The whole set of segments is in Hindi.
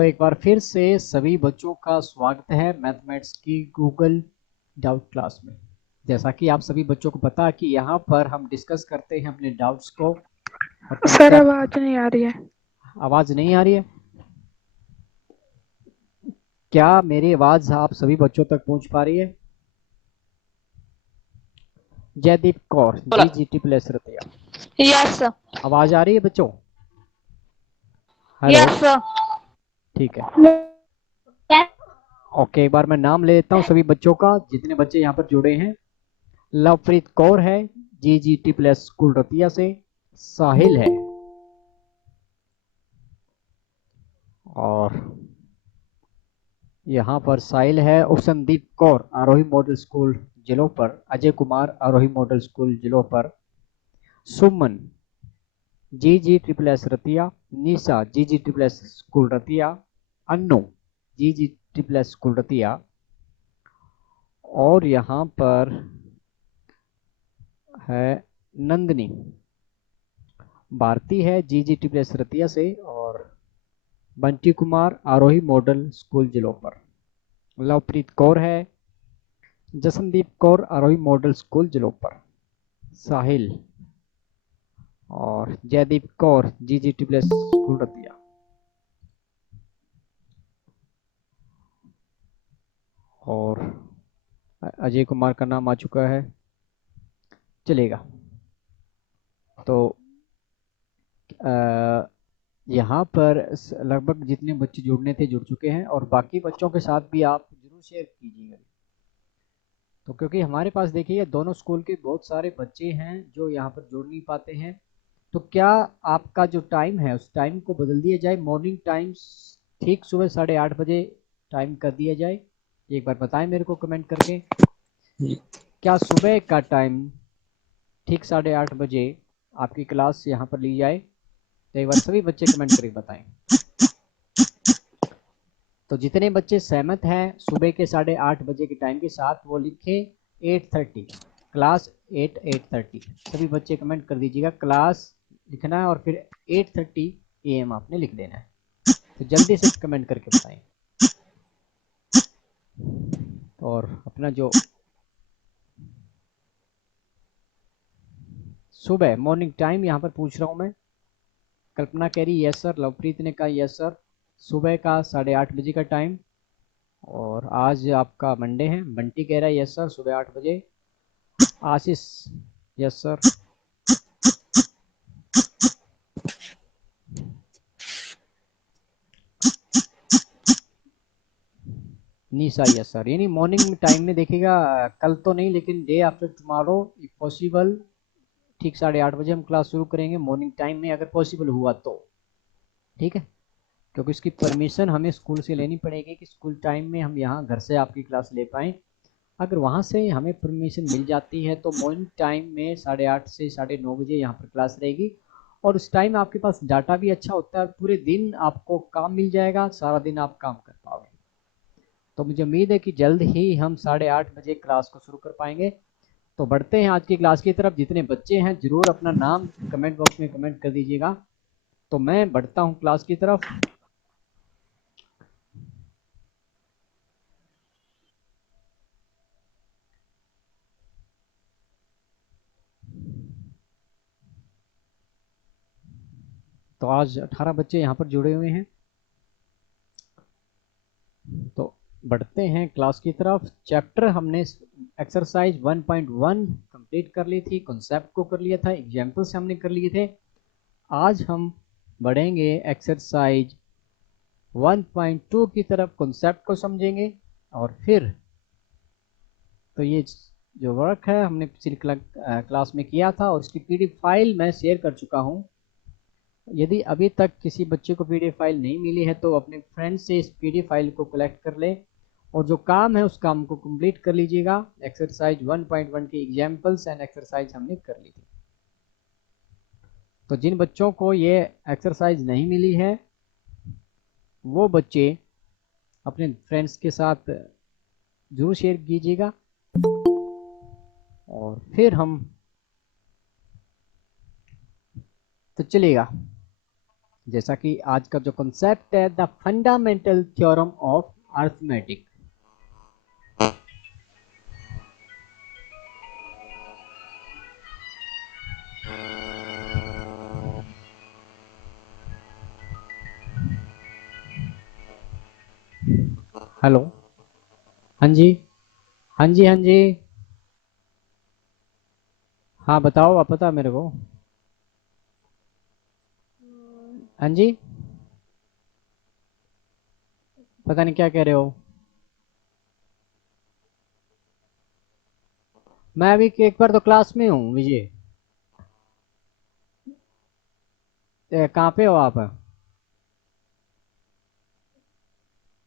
तो एक बार फिर से सभी बच्चों का स्वागत है मैथमेटिक्स की गूगल डाउट क्लास में। जैसा कि आप सभी बच्चों को पता है कि यहाँ पर हम डिस्कस करते हैं अपने डाउट्स को और सर आवाज नहीं आ रही है। आवाज नहीं आ रही है? क्या मेरी आवाज आप सभी बच्चों तक पहुंच पा रही है? Jaideep Kaur GGT+ Ratia, yes sir. आवाज आ रही है बच्चों? Hello, yes sir. ठीक है। ओके, एक बार मैं नाम ले लेता हूँ सभी बच्चों का, जितने बच्चे यहाँ पर जुड़े हैं। लवप्रीत कौर है GGT+ स्कूल रतिया से। साहिल है, और यहाँ पर साहिल है। उपसंदीप कौर आरोही मॉडल स्कूल जिलों पर। अजय कुमार आरोही मॉडल स्कूल जिलों पर। सुमन GGT+ रतिया। निशा GGT+ school Ratia. Annu GGT+ school Ratia. और यहाँ पर है नंदनी, भारती है GGT+ रतिया से। और बंटी कुमार आरोही मॉडल स्कूल जिलों पर। लवप्रीत कौर है जसनदीप कौर आरोही मॉडल स्कूल जिलों पर। साहिल और जयदीप कौर GGT+ स्कूल रतिया। और अजय कुमार का नाम आ चुका है, चलेगा। तो यहाँ पर लगभग जितने बच्चे जुड़ने थे जुड़ चुके हैं, और बाकी बच्चों के साथ भी आप जरूर शेयर कीजिएगा। तो क्योंकि हमारे पास देखिए दोनों स्कूल के बहुत सारे बच्चे हैं जो यहाँ पर जुड़ नहीं पाते हैं, तो क्या आपका जो टाइम है उस टाइम को बदल दिया जाए? मॉर्निंग टाइम ठीक सुबह 8:30 बजे टाइम कर दिया जाए? एक बार बताएं मेरे को कमेंट करके, क्या सुबह का टाइम ठीक 8:30 बजे आपकी क्लास यहाँ पर ली जाए? तो एक बार सभी बच्चे कमेंट करके बताएं। तो जितने बच्चे सहमत हैं सुबह के 8:30 बजे के टाइम के साथ, वो लिखे 8:30 क्लास। 8:30 सभी बच्चे कमेंट कर दीजिएगा, क्लास लिखना है और फिर 8:30 AM आपने लिख देना है। तो जल्दी से कमेंट करके बताएं। और अपना जो सुबह मॉर्निंग टाइम यहाँ पर पूछ रहा हूँ मैं। कल्पना कह रही यस सर, लवप्रीत ने कहा यस सर, सुबह का 8:30 बजे का टाइम। और आज आपका मंडे है। बंटी कह रहा है यस सर, सुबह 8 बजे। आशीष यस सर। निशा यस सर। यानी मॉर्निंग टाइम में देखिएगा, कल तो नहीं लेकिन day after tomorrow if possible ठीक 8:30 बजे हम क्लास शुरू करेंगे मॉर्निंग टाइम में, अगर पॉसिबल हुआ तो। ठीक है, क्योंकि इसकी परमिशन हमें स्कूल से लेनी पड़ेगी कि स्कूल टाइम में हम यहाँ घर से आपकी क्लास ले पाएँ। अगर वहाँ से हमें परमिशन मिल जाती है तो मॉर्निंग टाइम में 8:30 से 9:30 बजे यहाँ पर क्लास रहेगी। और उस टाइम आपके पास डाटा भी अच्छा होता है, पूरे दिन आपको काम मिल जाएगा, सारा दिन आप काम कर पाओगे। तो मुझे उम्मीद है कि जल्द ही हम 8:30 बजे क्लास को शुरू कर पाएंगे। तो बढ़ते हैं आज की क्लास की तरफ। जितने बच्चे हैं जरूर अपना नाम कमेंट बॉक्स में कमेंट कर दीजिएगा। तो मैं बढ़ता हूँ क्लास की तरफ। तो आज 18 बच्चे यहाँ पर जुड़े हुए हैं। तो बढ़ते हैं क्लास की तरफ। चैप्टर हमने एक्सरसाइज 1.1 कंप्लीट कर ली थी, कॉन्सेप्ट को कर लिया था, एग्जाम्पल्स हमने कर लिए थे। आज हम बढ़ेंगे एक्सरसाइज 1.2 की तरफ, कॉन्सेप्ट को समझेंगे। और फिर तो ये जो वर्क है हमने पिछली क्लास में किया था, और इसकी PDF फाइल मैं शेयर कर चुका हूँ। यदि अभी तक किसी बच्चे को PDF फाइल नहीं मिली है तो अपने फ्रेंड से इस PDF फाइल को कलेक्ट कर ले, और जो काम है उस काम को कंप्लीट कर लीजिएगा। एक्सरसाइज 1.1 की एग्जाम्पल्स एंड एक्सरसाइज हमने कर ली थी। तो जिन बच्चों को ये एक्सरसाइज नहीं मिली है वो बच्चे अपने फ्रेंड्स के साथ जरूर शेयर कीजिएगा, और फिर हम तो चलेगा जैसा कि आज का जो कॉन्सेप्ट है, the fundamental theorem of arithmetic. Hello, हाँ जी, हाँ जी, हाँ जी, हाँ बताओ, आप पता मेरे को। हाँ जी, पता नहीं क्या कह रहे हो। मैं अभी एक बार तो क्लास में हूँ विजय। कहाँ पे हो आप?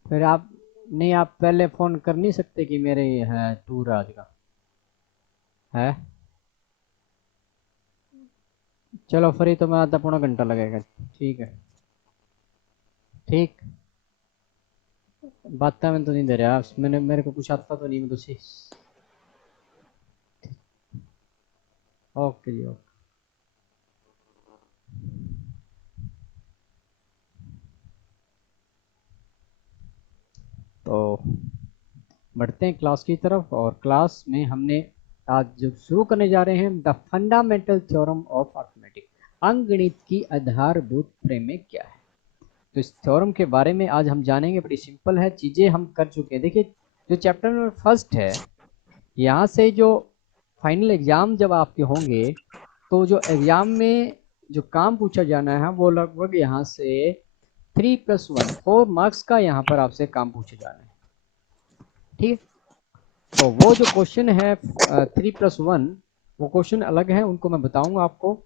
फिर आप, नहीं आप पहले फोन कर नहीं सकते कि मेरे ये है टूर आज का है। चलो फ्री तो मैं आधा पौना घंटा लगेगा। ठीक है, ठीक। बात में तो नहीं दे रहा, मैंने मेरे को कुछ आता तो नहीं, मैं तो ओके जी ओके। तो बढ़ते हैं क्लास की तरफ, और क्लास में हमने आज जो शुरू करने जा रहे हैं, the fundamental theorem of arithmetic, अंकगणित की आधारभूत प्रमेय क्या है। तो इस थ्योरम के बारे में आज हम जानेंगे। बड़ी सिंपल है, चीजें हम कर चुके हैं। देखिए, जो चैप्टर नंबर फर्स्ट है, यहाँ से जो फाइनल एग्जाम जब आपके होंगे, तो जो एग्जाम में जो काम पूछा जाना है वो लगभग यहाँ से 3+1 4 मार्क्स का यहाँ पर आपसे काम पूछे जाना है। ठीक है, तो वो जो क्वेश्चन है 3+1, वो क्वेश्चन अलग है, उनको मैं बताऊंगा आपको।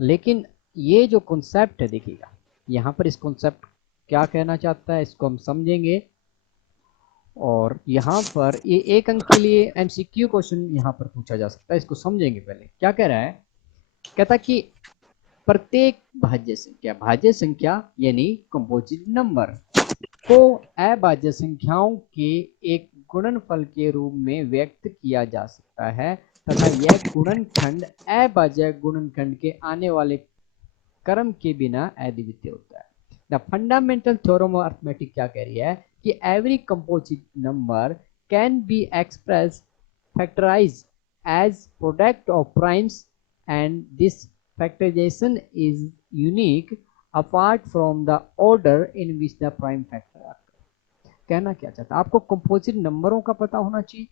लेकिन ये जो कॉन्सेप्ट है, देखिएगा यहाँ पर, इस कॉन्सेप्ट क्या कहना चाहता है इसको हम समझेंगे। और यहाँ पर ये एक अंक के लिए एमसीक्यू क्वेश्चन यहाँ पर पूछा जा सकता है, इसको समझेंगे। पहले क्या कह रहा है, कहता कि प्रत्येक भाज्य संख्या यानी कंपोजिट नंबर को अभाज्य संख्याओं के एक गुणनफल के रूप में व्यक्त किया जा सकता है, तथा यह गुणनखंड अभाज्य गुणनखंड के आने वाले क्रम के बिना अद्वितीय होता है। The fundamental theorem of arithmetic क्या कह रही है कि every composite number can be express factorize as product of primes, and this factorization is unique apart from the order in which the prime factor occur। कहना क्या चाहता है, आपको कंपोजिट नंबरों का पता होना चाहिए।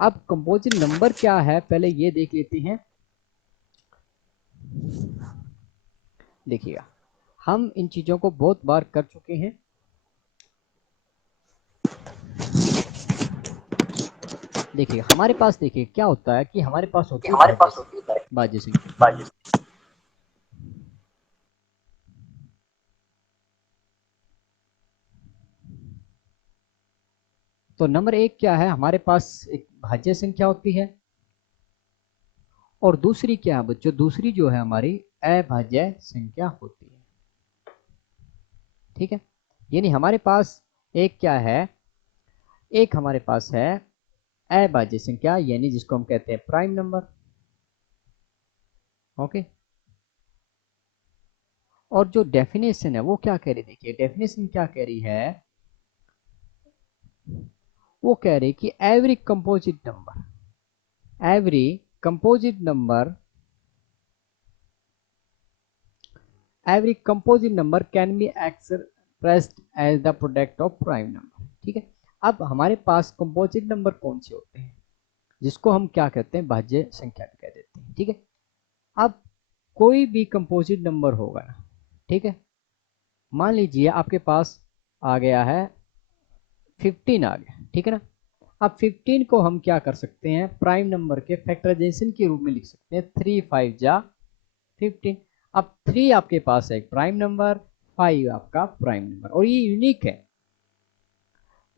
अब कंपोजिट नंबर क्या है पहले ये देख लेते हैं। देखिएगा, हम इन चीजों को बहुत बार कर चुके हैं। देखिए हमारे पास, देखिए क्या होता है कि हमारे पास होती है भाज्य संख्या। तो नंबर एक क्या है, हमारे पास एक भाज्य संख्या होती है, और दूसरी क्या है बच्चों, दूसरी जो है हमारी अभाज्य संख्या होती है। ठीक है, यानी हमारे पास एक क्या है, एक हमारे पास है अभाज्य संख्या, यानी जिसको हम कहते हैं प्राइम नंबर। ओके, और जो डेफिनेशन है वो क्या कह रही, देखिए डेफिनेशन क्या कह रही है, वो कह रही कि every composite number every composite number can be expressed as the product of prime number। ठीक है, अब हमारे पास कंपोजिट नंबर कौन से होते हैं, जिसको हम क्या कहते हैं, भाज्य संख्या कह देते हैं। ठीक है, अब कोई भी कंपोजिट नंबर होगा ना, ठीक है, मान लीजिए आपके पास आ गया है 15 आ गया, ठीक है ना। अब 15 को हम क्या कर सकते हैं, प्राइम नंबर के फैक्टराइजेशन के रूप में लिख सकते हैं, 3 5 जा 15। अब 3 आपके पास है एक प्राइम नंबर, 5 आपका प्राइम नंबर, और ये यूनिक है।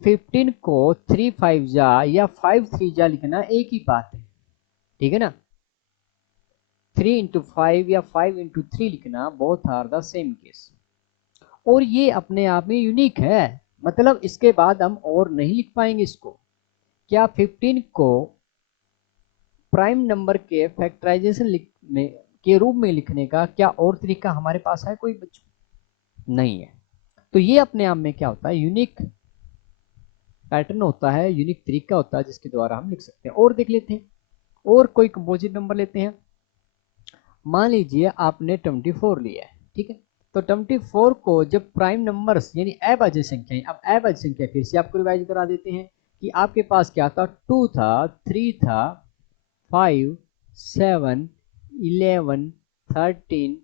15 को 3 5 जा या 5 3 जा लिखना एक ही बात है, ठीक है ना। 3 इंटू 5 या 5 इंटू 3 लिखना, both are the same case, और ये अपने आप में यूनिक है। मतलब इसके बाद हम और नहीं लिख पाएंगे इसको। क्या 15 को प्राइम नंबर के फैक्टराइजेशन में के रूप में लिखने का क्या और तरीका हमारे पास है कोई बच्चों? नहीं है। तो ये अपने आप में क्या होता है, यूनिक पैटर्न होता है, यूनिक तरीका होता है जिसके द्वारा हम लिख सकते हैं। और देख लेते हैं, और कोई कंपोजिट नंबर लेते हैं। मान लीजिए आपने 24 लिया है, ठीक है। तो 24 को जब प्राइम नंबर्स यानी अभाज्य संख्या, अब अभाज्य संख्या फिर से आपको रिवाइज करा देते हैं कि आपके पास क्या था, 2 था, 3 था, 5, 7, 11, 13,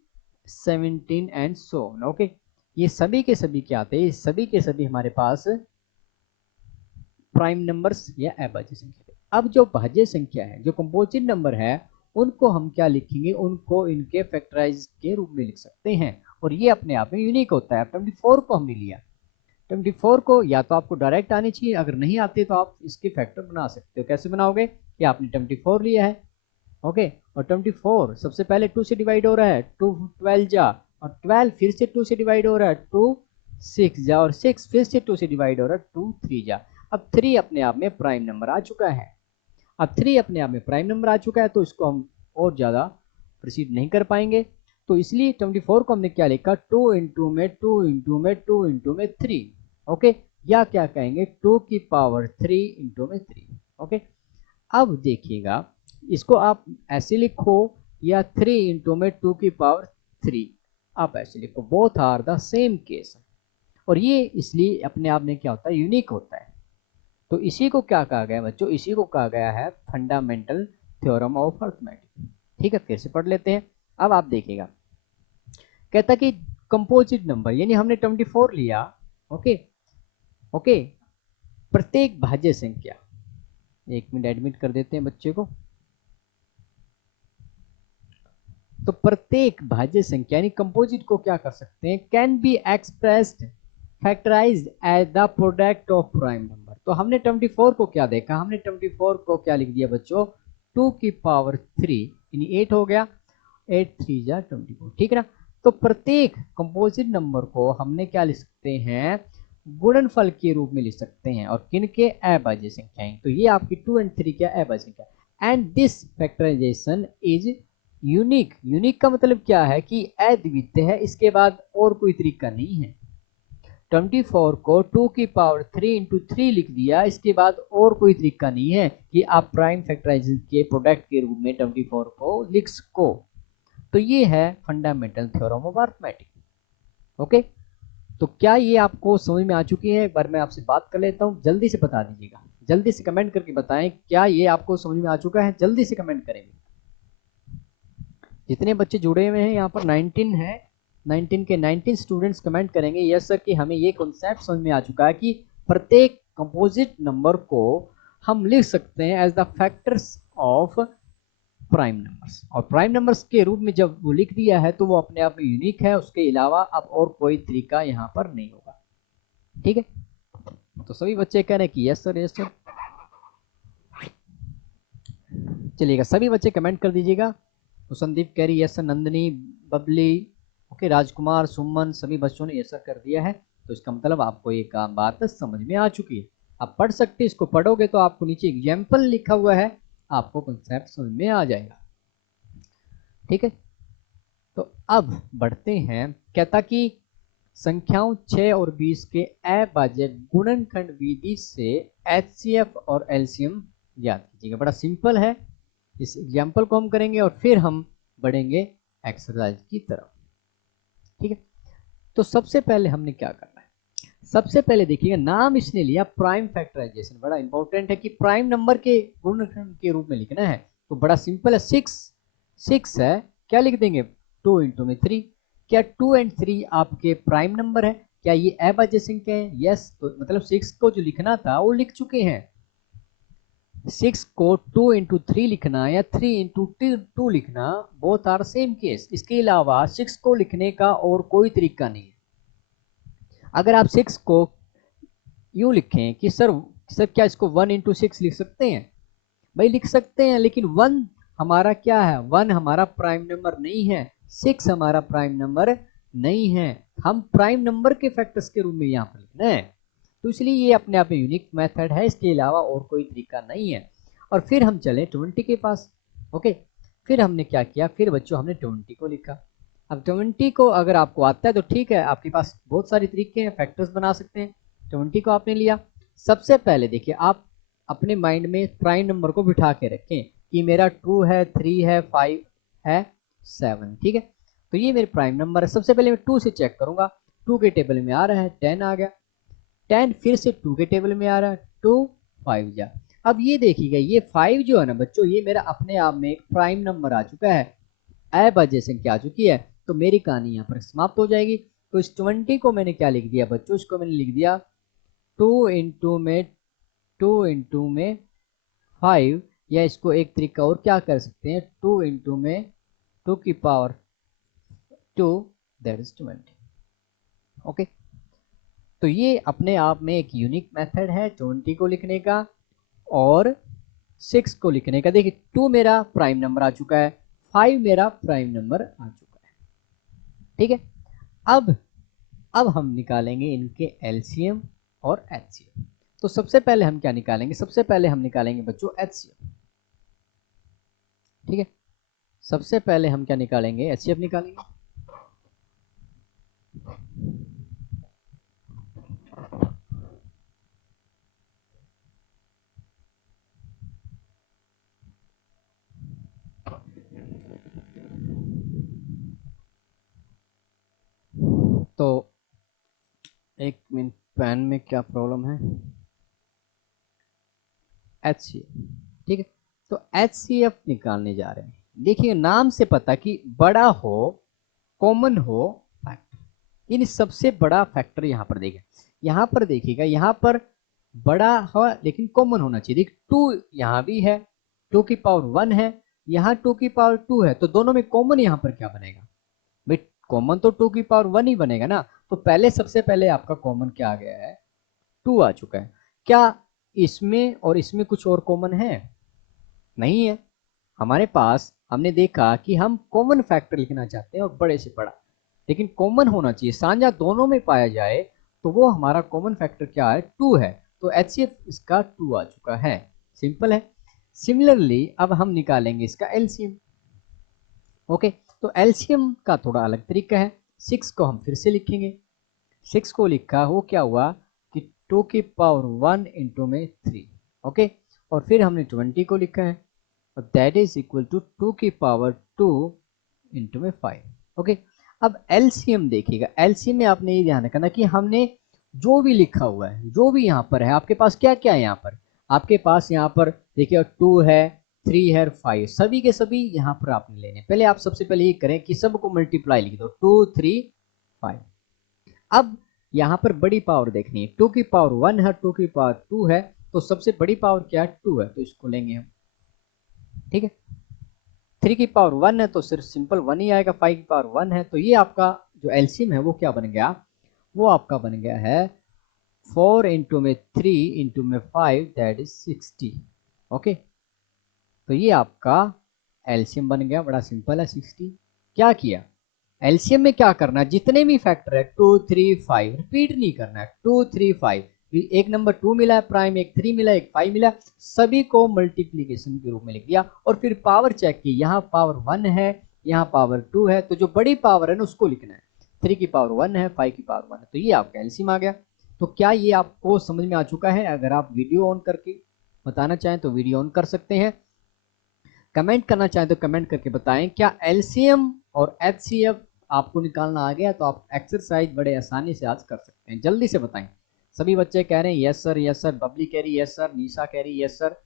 17 एंड सो ऑन। ओके, ये सभी के सभी क्या आते हैं, ये सभी के सभी हमारे पास प्राइम नंबर्स या अभाज्य संख्या थे। अब जो भाज्य संख्या है, जो कंपोजिट नंबर है, उनको हम क्या लिखेंगे, उनको इनके फैक्टराइज के रूप में लिख सकते हैं, और ये अपने आप में यूनिक होता है। 24 को हमने लिया, 24 को या तो आपको डायरेक्ट आनी चाहिए, अगर नहीं आते तो आप इसके फैक्टर बना सकते हो। कैसे बनाओगे कि आपने 24 लिया है, ओके, और 24 सबसे पहले 2 से डिवाइड हो रहा है, 2 12 जा, और 12 फिर से 2 से डिवाइड हो रहा है, 2 6 जा, और 6 फिर से 2 से डिवाइड हो रहा है, 2 3 जा। अब 3 अपने आप में प्राइम नंबर आ चुका है। अब 3 अपने आप में प्राइम नंबर आ चुका है, तो इसको हम और ज़्यादा प्रोसीड नहीं कर पाएंगे। तो इसलिए 24 को हमने क्या लिखा, 2 इंटू में 2 इंटू में 2 इंटू में 3, ओके, या क्या कहेंगे 2 की पावर 3 इंटू में 3, ओके। अब देखिएगा, इसको आप ऐसे लिखो या 3 इंटू में 2 की पावर 3, आप ऐसे लिखो, both are the same case. और ये इसलिए अपने आप में क्या होता है, यूनिक होता है। तो इसी को क्या कहा गया बच्चों, इसी को कहा गया है फंडामेंटल थ्योरम ऑफ अरिथमेटिक। ठीक है, फिर से पढ़ लेते हैं। अब आप देखिएगा, कहता कि कंपोजिट नंबर यानी हमने 24 लिया, ओके ओके, प्रत्येक भाज्य संख्या, एक मिनट एडमिट कर देते हैं बच्चे को। तो प्रत्येक भाज्य संख्या यानी कंपोजिट को क्या कर सकते हैं, can be expressed factorized as the product of prime number. तो हमने 24 को क्या देखा, हमने 24 को क्या लिख दिया बच्चों, 2 की पावर 3 यानी 8 हो गया, 8 3 जा 24, ठीक है ना। तो प्रत्येक कंपोजिट नंबर को हमने क्या लिख सकते हैं, गुणनफल के रूप में लिख सकते हैं, और किन के, अभाज्य संख्याएं। तो ये आपकी 2 और 3 क्या अभाज्य संख्या। And this factorization is unique. Unique का मतलब क्या है कि अद्वितीय है, इसके बाद और कोई तरीका नहीं है। 24 को 2 की पावर 3 इंटू 3 लिख दिया, इसके बाद और कोई तरीका नहीं है कि आप प्राइम फैक्टराइजेशन के प्रोडक्ट के रूप में 24 को लिख सको। तो ये है fundamental theorem of arithmetic, okay. तो क्या ये आपको समझ में आ चुकी है, एक बार मैं आपसे बात कर लेता हूँ, जल्दी से बता दीजिएगा, जल्दी से कमेंट करके बताएं क्या ये आपको समझ में आ चुका है, जल्दी से कमेंट करेंगे। जितने बच्चे जुड़े हुए हैं यहाँ पर 19 है, 19 के 19 स्टूडेंट्स कमेंट करेंगे यस सर कि हमें ये कॉन्सेप्ट समझ में आ चुका है कि प्रत्येक कंपोजिट नंबर को हम लिख सकते हैं as the factors of prime numbers, और प्राइम नंबर्स के रूप में जब वो लिख दिया है तो वो अपने आप में यूनिक है, उसके अलावा अब और कोई तरीका यहाँ पर नहीं होगा, ठीक है। तो सभी बच्चे कह रहे हैं कि यस सर, यस सर। चलिएगा, सभी बच्चे कमेंट कर दीजिएगा। तो संदीप कह रही yes sir, Nandini, Babli, okay, Rajkumar, Suman, सभी बच्चों ने यस सर कर दिया है। तो इसका मतलब आपको ये काम बात समझ में आ चुकी है, आप पढ़ सकते, इसको पढ़ोगे तो आपको नीचे एग्जाम्पल लिखा हुआ है, आपको कॉन्सेप्ट समझ में आ जाएगा, ठीक है। तो अब बढ़ते हैं, कहता कि संख्याओं 6 और 20 के अभाज्य गुणनखंड विधि से एचसीएफ और एलसीएम ज्ञात कीजिएगा। बड़ा सिंपल है, इस एग्जाम्पल को हम करेंगे और फिर हम बढ़ेंगे एक्सरसाइज की तरफ, ठीक है। तो सबसे पहले हमने क्या करना है, सबसे पहले देखिएगा, नाम इसने लिया प्राइम फैक्टराइजेशन, बड़ा इंपॉर्टेंट है कि प्राइम नंबर के गुणनखंड के रूप में लिखना है। तो बड़ा सिंपल है, 6 है, क्या लिख देंगे, 2 इंटू में 3। क्या 2 एंड 3 आपके प्राइम नंबर है, क्या ये अभाज्य संख्या है, यस। तो मतलब 6 को जो लिखना था वो लिख चुके हैं, 6 को 2 इंटू 3 लिखना या 3 इंटू 2 लिखना, बोथ आर सेम केस। इसके अलावा 6 को लिखने का और कोई तरीका नहीं है। अगर आप 6 को यूं लिखें कि सर क्या इसको 1 इंटू 6 लिख सकते हैं, भाई लिख सकते हैं, लेकिन 1 हमारा क्या है, 1 हमारा प्राइम नंबर नहीं है, 6 हमारा प्राइम नंबर नहीं है, हम प्राइम नंबर के फैक्टर्स के रूप में यहाँ पर लिखना है। तो इसलिए ये अपने आप में यूनिक मेथड है, इसके अलावा और कोई तरीका नहीं है। और फिर हम चले 20 के पास, ओके। फिर हमने क्या किया, फिर बच्चों हमने 20 को लिखा। अब 20 को अगर आपको आता है तो ठीक है, आपके पास बहुत सारे तरीके हैं, फैक्टर्स बना सकते हैं। 20 को आपने लिया, सबसे पहले देखिए आप अपने माइंड में प्राइम नंबर को बिठा के रखें कि मेरा 2 है, 3 है, 5 है, 7, ठीक है। तो ये मेरे प्राइम नंबर है। सबसे पहले मैं 2 से चेक करूंगा, 2 के टेबल में आ रहा है, 10 आ गया, 10 फिर से 2 के टेबल में आ रहा है, 2 5 जा। अब ये देखिएगा, ये 5 जो है ना बच्चों, ये मेरा अपने आप में एक प्राइम नंबर आ चुका है, अभाज्य संख्या आ चुकी है। तो मेरी कहानी यहाँ पर समाप्त हो जाएगी। तो इस 20 को मैंने क्या लिख दिया बच्चों, इसको मैंने लिख दिया 2 इंटू में 5, या इसको एक तरीका और क्या कर सकते हैं, 2 इंटू में 2 की पावर 2, दैट इज 20। ओके, तो ये अपने आप में एक यूनिक मेथड है 20 को लिखने का और 6 को लिखने का। देखिए 2 मेरा प्राइम नंबर आ चुका है, 5 मेरा प्राइम नंबर आ चुका है, ठीक है। अब हम निकालेंगे इनके एलसीएम और एचसीएफ। तो सबसे पहले हम क्या निकालेंगे, सबसे पहले हम निकालेंगे बच्चों एचसीएफ, ठीक है। सबसे पहले हम क्या निकालेंगे, एचसीएफ निकालेंगे। तो एक मिनट, पेन में क्या प्रॉब्लम है, एचसीएफ, ठीक है। तो एचसीएफ निकालने जा रहे हैं। देखिए नाम से पता कि बड़ा हो, कॉमन हो फैक्टर, इन सबसे बड़ा फैक्टर यहाँ पर देखिए, यहाँ पर देखिएगा, यहाँ पर बड़ा हो लेकिन कॉमन होना चाहिए। देखिए 2 यहाँ भी है, 2 की पावर 1 है, यहाँ 2 की पावर 2 है, तो दोनों में कॉमन यहाँ पर क्या बनेगा भाई, कॉमन तो 2 की पावर 1 ही बनेगा ना। तो पहले सबसे पहले आपका कॉमन क्या आ गया है, 2 आ चुका है। क्या इसमें और इसमें कुछ और कॉमन है, नहीं है हमारे पास। हमने देखा कि हम कॉमन फैक्टर लिखना चाहते हैं और बड़े से बड़ा, लेकिन कॉमन होना चाहिए, साझा दोनों में पाया जाए, तो वो हमारा कॉमन फैक्टर क्या है, 2 है। तो एचसीएफ इसका 2 आ चुका है, सिंपल है। सिमिलरली अब हम निकालेंगे इसका एलसीएम। ओके, तो एलसीएम का थोड़ा अलग तरीका है। 6 को हम फिर से लिखेंगे, 6 को लिखा, वो क्या हुआ कि 2 की पावर 1 इंटू में 3, ओके। और फिर हमने 20 को लिखा है, दैट इज इक्वल टू 2 की पावर 2 इंटू में 5, ओके। अब एलसीएम देखिएगा, एलसीएम में आपने ये ध्यान रखना कि हमने जो भी लिखा हुआ है, जो भी यहाँ पर है, आपके पास क्या क्या है, यहाँ पर आपके पास यहाँ पर देखिए 2 है, 3 है, 5, सभी के सभी यहाँ पर आपने लेने। पहले आप सबसे पहले ये करें कि सबको मल्टीप्लाई लिख दो, 2 3 5। अब यहाँ पर बड़ी पावर देखनी है, 2 की पावर 1 है, 2 की पावर 2 है, तो सबसे बड़ी पावर क्या है, 2 है, तो इसको लेंगे हम, ठीक है। 3 की पावर 1 है तो सिर्फ सिंपल 1 ही आएगा, 5 की पावर 1 है, तो ये आपका जो एलसीएम है वो क्या बन गया, वो आपका बन गया है 4 इंटू में 3 इंटू में 5, दैट इज 60, ओके। तो ये आपका एलसीएम बन गया, बड़ा सिंपल है 60। क्या किया, एलसीएम में क्या करना है, जितने भी फैक्टर है 2 3 5 रिपीट नहीं करना है, 2 3 5, एक नंबर 2 मिला है प्राइम, एक 3 मिला, एक 5 मिला, सभी को मल्टीप्लीकेशन के रूप में लिख दिया और फिर पावर चेक की, यहाँ पावर 1 है, यहाँ पावर 2 है, तो जो बड़ी पावर है ना उसको लिखना है, 3 की पावर 1 है, 5 की पावर 1 है, तो ये आपका एलसीएम आ गया। तो क्या ये आपको समझ में आ चुका है? अगर आप वीडियो ऑन करके बताना चाहें तो वीडियो ऑन कर सकते हैं, कमेंट करना चाहें तो कमेंट करके बताएं क्या एलसीएम और एचसीएफ आपको निकालना आ गया। तो आप एक्सरसाइज बड़े आसानी से आज कर सकते हैं, जल्दी से बताएं। सभी बच्चे कह रहे हैं yes sir, yes sir, Babli कह रही यस सर, निशा कह रही यस सर,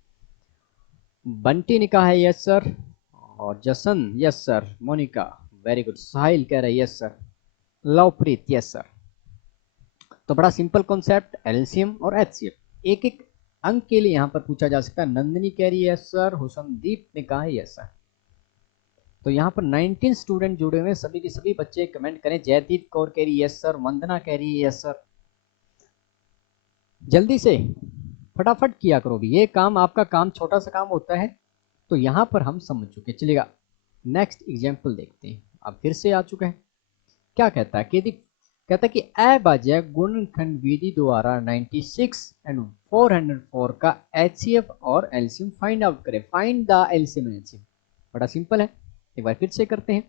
बंटी ने कहा है यस सर, और Jashan yes sir, Monika very good, Sahil कह रहा है yes sir, Lovepreet yes sir. तो बड़ा सिंपल कॉन्सेप्ट, एलसीएम और एचसीएफ एक एक अंक के लिए यहाँ पर पूछा जा सकता है। नंदिनी कह रही है यस सर, हुसनदीप ने कहा है यस सर। तो यहाँ पर 19 स्टूडेंट जुड़े हुए हैं, सभी के सभी बच्चे कमेंट करें। जयदीप कौर कह रही है यस सर, वंदना कह रही है यस सर। जल्दी से फटाफट किया करो भी, ये काम आपका काम छोटा सा काम होता है। तो यहाँ पर हम समझ चुके, चलिएगा नेक्स्ट एग्जाम्पल देखते हैं। अब फिर से आ चुका है, क्या कहता है कि कहता है कि अभाज्य गुणनखंड विधि द्वारा 96 एंड 404 का एचसीएफ और एलसीएम फाइंड आउट करें। Find the LCM and HCF, बड़ा सिंपल है, एक बार फिर से करते हैं।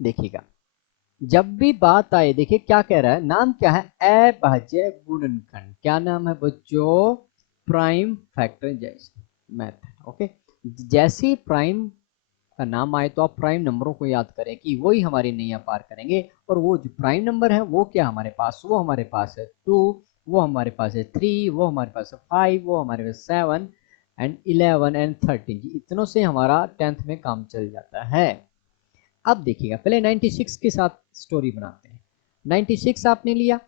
देखिएगा, जब भी बात आए, देखिए क्या कह रहा है, नाम क्या है, अभाज्य गुणनखंड। क्या नाम है बच्चों, प्राइम फैक्टर जैसे मैथ। ओके, जैसे प्राइम का नाम आए तो आप प्राइम नंबरों को याद करें कि वही हमारी नैया पार करेंगे। और वो जो प्राइम नंबर है वो क्या हमारे पास, वो हमारे पास है 2, वो हमारे पास है 3, वो हमारे पास है 5, वो हमारे पास 7 एंड 11 एंड 13 जी, इतनों से हमारा 10th में काम चल जाता है। अब देखिएगा, पहले 96 के साथ स्टोरी बनाते हैं। 96 आपने लिया,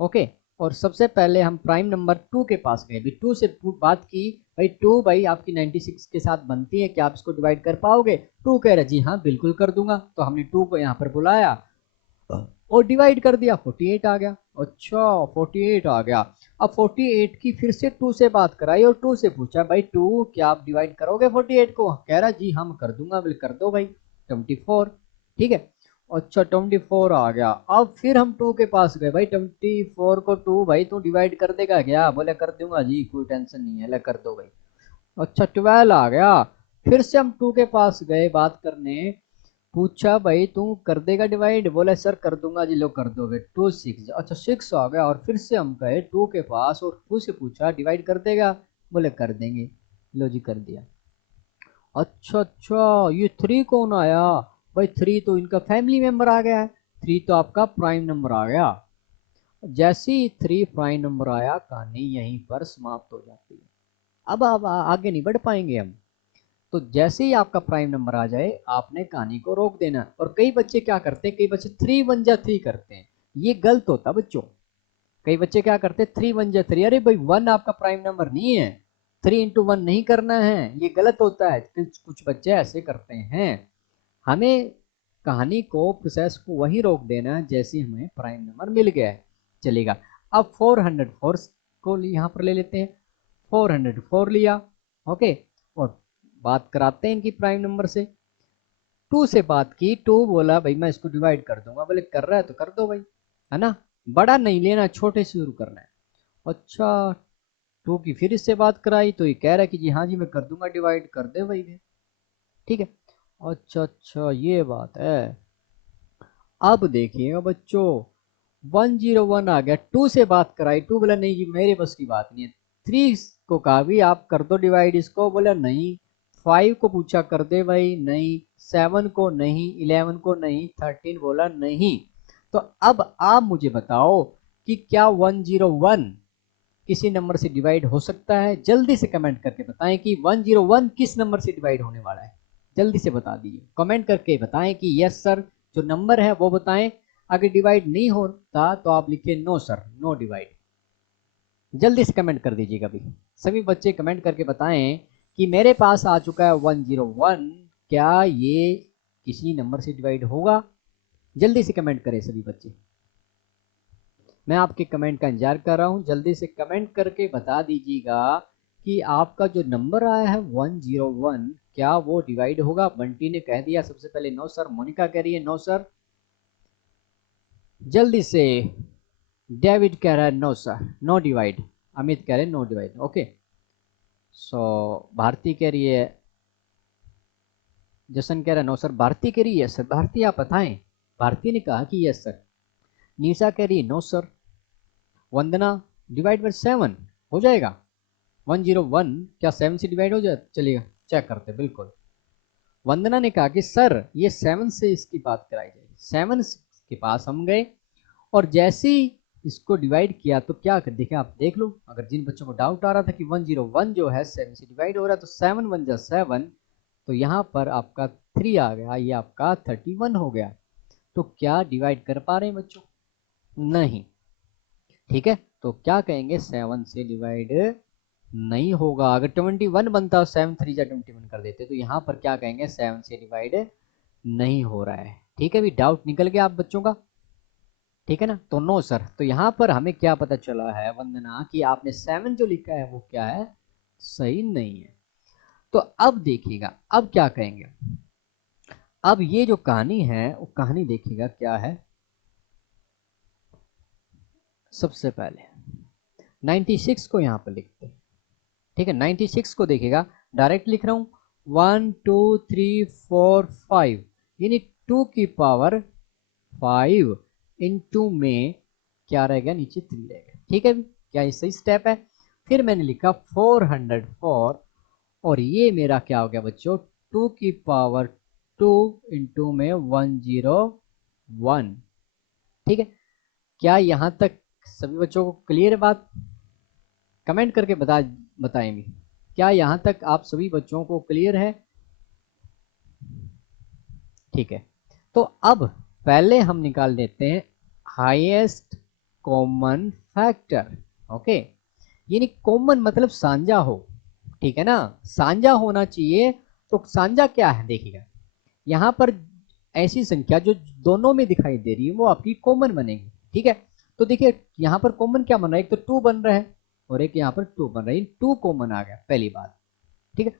ओके, और सबसे पहले हम प्राइम नंबर 2 के पास गए, भी 2 से बात की, भाई 2 भाई आपकी 96 के साथ बनती है, क्या आप इसको डिवाइड कर पाओगे? 2 कह रहा जी हाँ बिल्कुल कर दूंगा। तो हमने 2 को यहाँ पर बुलाया और डिवाइड कर दिया, 48 आ गया। अच्छा 48 आ गया। अब 48 की फिर से 2 से बात कराई और 2 से पूछा, भाई 2 क्या आप डिवाइड करोगे 48 को? कह रहा जी हम कर दूंगा, बिल कर दो भाई 24। ठीक है, अच्छा 24 आ गया। अब फिर हम 2 के पास गए, भाई 24 को 2 भाई तू डिवाइड कर देगा क्या? बोले कर दूंगा जी, कोई टेंशन नहीं है, ले कर दो भाई। अच्छा 12 आ गया। फिर से हम 2 के पास गए बात करने, पूछा भाई तू कर देगा डिवाइड? बोले सर कर दूंगा जी, लो कर दो भाई। 2 6, अच्छा 6 आ गया। और फिर से हम गए 2 के पास और 2 से पूछा डिवाइड कर देगा? बोले कर देंगे, लो जी कर दिया। अच्छा अच्छा, ये 3 कौन आया? भाई 3 तो इनका फैमिली मेंबर आ गया है, 3 तो आपका प्राइम नंबर आ गया। जैसे ही 3 प्राइम नंबर आया, कहानी यहीं पर समाप्त हो जाती है। अब आप आगे नहीं बढ़ पाएंगे हम। तो जैसे ही आपका प्राइम नंबर आ जाए, आपने कहानी को रोक देना। और कई बच्चे क्या करते हैं, कई बच्चे 3 1 जा 3 करते हैं, ये गलत होता बच्चों। कई बच्चे क्या करते हैं, 3 1 जा 3, अरे भाई 1 आपका प्राइम नंबर नहीं है, 3 into 1 नहीं करना है, ये गलत होता है। कुछ बच्चे ऐसे करते हैं। हमें कहानी को, प्रोसेस को वही रोक देना जैसे हमें प्राइम नंबर मिल गया है, चलेगा। अब 404 को यहाँ पर ले लेते हैं, 404 लिया, ओके, और बात कराते हैं इनकी प्राइम नंबर से। 2 से बात की, 2 बोला भाई मैं इसको डिवाइड कर दूंगा। बोले कर रहा है तो कर दो भाई, है ना, बड़ा नहीं लेना, छोटे से शुरू करना है। अच्छा 2 की फिर इससे बात कराई तो ये कह रहा है कि जी हाँ जी मैं कर दूंगा डिवाइड, कर दे भाई फिर। ठीक है, अच्छा अच्छा ये बात है। अब देखिएगा बच्चों, 101 आ गया, 2 से बात कराई, 2 बोला नहीं जी मेरे बस की बात नहीं है। 3 को कहा भी आप कर दो डिवाइड इसको, बोला नहीं। 5 को पूछा कर दे भाई, नहीं। 7 को नहीं, 11 को नहीं, 13 बोला नहीं। तो अब आप मुझे बताओ कि क्या 101 किसी नंबर से डिवाइड हो सकता है? जल्दी से कमेंट करके बताएं कि 101 किस नंबर से डिवाइड होने वाला है। जल्दी से बता दीजिए, कमेंट करके बताएं कि यस सर जो नंबर है वो बताएं। अगर डिवाइड नहीं होता तो आप लिखिए नो सर, नो डिवाइड। जल्दी से कमेंट कर दीजिएगा भी। सभी बच्चे कमेंट करके बताएं कि मेरे पास आ चुका है 101, क्या ये किसी नंबर से डिवाइड होगा? जल्दी से कमेंट करें सभी बच्चे, मैं आपके कमेंट का इंतजार कर रहा हूं। जल्दी से कमेंट करके बता दीजिएगा कि आपका जो नंबर आया है 101, क्या वो डिवाइड होगा? बंटी ने कह दिया सबसे पहले नो सर, मोनिका कह रही है नो सर, जल्दी से। डेविड कह रहा है no sir, no divide. Amit कह रहे हैं no divide, okay. So Bharti कह रही है, जसन कह रहा है नो सर, भारती कह रही है यस सर। भारती आप बताएं, भारती ने कहा कि यस सर। निशा कह रही है no sir. Vandana, divide by 7 हो जाएगा? 101 क्या 7 से डिवाइड हो जाए? चलिएगा चेक करते, बिल्कुल। वंदना ने कहा कि सर ये 7 से इसकी बात कराई जाएगी। 7 के पास हम गए और जैसे ही इसको डिवाइड किया तो क्या कर, देखिए आप देख लो, अगर जिन बच्चों को डाउट आ रहा था कि 101 जो है 7 से डिवाइड हो रहा है तो 7 1 जा 7, तो यहाँ पर आपका 3 आ गया, ये आपका 31 हो गया। तो क्या डिवाइड कर पा रहे हैं बच्चों? नहीं। ठीक है, तो क्या कहेंगे, 7 से डिवाइड नहीं होगा। अगर 21 बनता, 7 3 जा 21 कर देते, तो यहाँ पर क्या कहेंगे, 7 से डिवाइड नहीं हो रहा है। ठीक है, भी डाउट निकल गया आप बच्चों का, ठीक है ना? तो नो सर। तो यहाँ पर हमें क्या पता चला है वंदना कि आपने 7 जो लिखा है वो क्या है, सही नहीं है। तो अब देखिएगा, अब क्या कहेंगे, अब ये जो कहानी है वो कहानी देखिएगा क्या है। सबसे पहले 96 को यहाँ पर लिखते हैं, ठीक है। 96 को देखिएगा, डायरेक्ट लिख रहा हूं, 1 2 3 4 5, यानी 2 की पावर 5 इंटू में क्या रहेगा, नीचे 3 रहेगा। ठीक है, क्या ये सही स्टेप है? फिर मैंने लिखा 404 और ये मेरा क्या हो गया बच्चों, 2 की पावर 2 इंटू में 101। ठीक है, क्या यहां तक सभी बच्चों को क्लियर है बात? कमेंट करके बताएं भी, क्या यहां तक आप सभी बच्चों को क्लियर है? ठीक है, तो अब पहले हम निकाल लेते हैं हाईएस्ट कॉमन फैक्टर। ओके, यानी कॉमन मतलब साझा हो, ठीक है ना, साझा होना चाहिए। तो साझा क्या है, देखिएगा यहां पर ऐसी संख्या जो दोनों में दिखाई दे रही है वो आपकी कॉमन बनेगी। ठीक है, तो देखिए यहां पर कॉमन क्या बन रहा है, एक तो 2 बन रहा है और एक यहां पर 2 बन रहा है, 2 कॉमन आ गया पहली बात। ठीक है,